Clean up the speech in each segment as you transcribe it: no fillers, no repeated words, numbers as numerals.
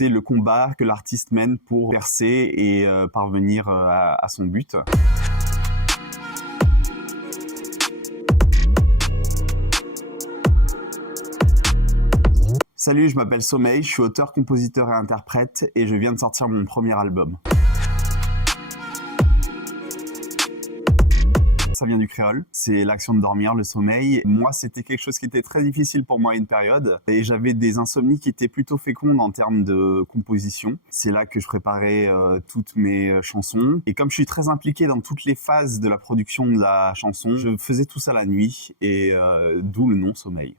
C'est le combat que l'artiste mène pour percer et parvenir à son but. Salut, je m'appelle Sommeil, je suis auteur, compositeur et interprète et je viens de sortir mon premier album. Ça vient du créole, c'est l'action de dormir, le sommeil. Moi, c'était quelque chose qui était très difficile pour moi à une période et j'avais des insomnies qui étaient plutôt fécondes en termes de composition. C'est là que je préparais toutes mes chansons et comme je suis très impliqué dans toutes les phases de la production de la chanson, je faisais tout ça la nuit et d'où le nom Sommeil.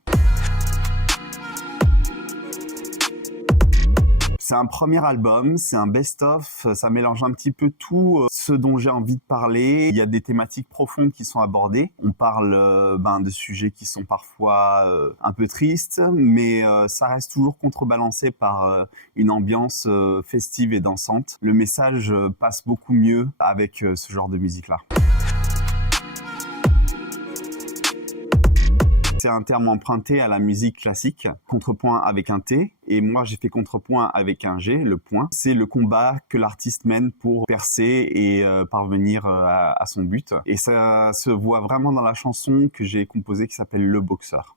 C'est un premier album, c'est un best-of, ça mélange un petit peu tout ce dont j'ai envie de parler. Il y a des thématiques profondes qui sont abordées. On parle de sujets qui sont parfois un peu tristes, mais ça reste toujours contrebalancé par une ambiance festive et dansante. Le message passe beaucoup mieux avec ce genre de musique-là. C'est un terme emprunté à la musique classique, contrepoint avec un T, et moi j'ai fait contrepoint avec un G, le point. C'est le combat que l'artiste mène pour percer et parvenir à son but. Et ça se voit vraiment dans la chanson que j'ai composée qui s'appelle Le Boxeur.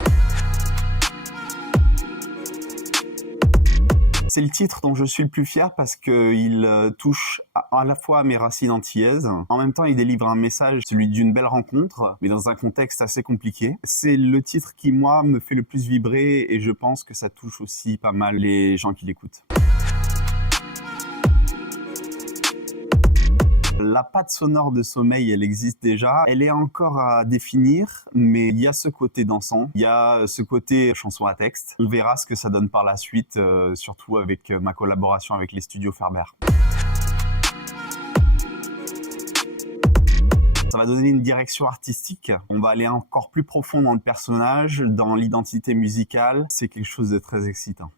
C'est le titre dont je suis le plus fier parce qu'il touche à la fois à mes racines antillaises. En même temps, il délivre un message, celui d'une belle rencontre, mais dans un contexte assez compliqué. C'est le titre qui, moi, me fait le plus vibrer et je pense que ça touche aussi pas mal les gens qui l'écoutent. La patte sonore de Sommeil, elle existe déjà. Elle est encore à définir, mais il y a ce côté dansant, il y a ce côté chanson à texte. On verra ce que ça donne par la suite, surtout avec ma collaboration avec les studios Ferber. Ça va donner une direction artistique. On va aller encore plus profond dans le personnage, dans l'identité musicale. C'est quelque chose de très excitant.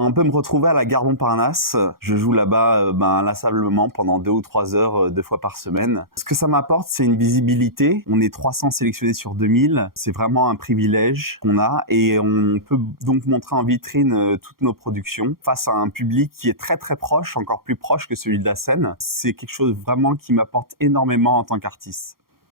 On peut me retrouver à la Gare Montparnasse. Je joue là-bas inlassablement pendant 2 ou 3 heures, 2 fois par semaine. Ce que ça m'apporte, c'est une visibilité. On est 300 sélectionnés sur 2000. C'est vraiment un privilège qu'on a et on peut donc montrer en vitrine toutes nos productions face à un public qui est très très proche, encore plus proche que celui de la scène. C'est quelque chose vraiment qui m'apporte énormément en tant qu'artiste.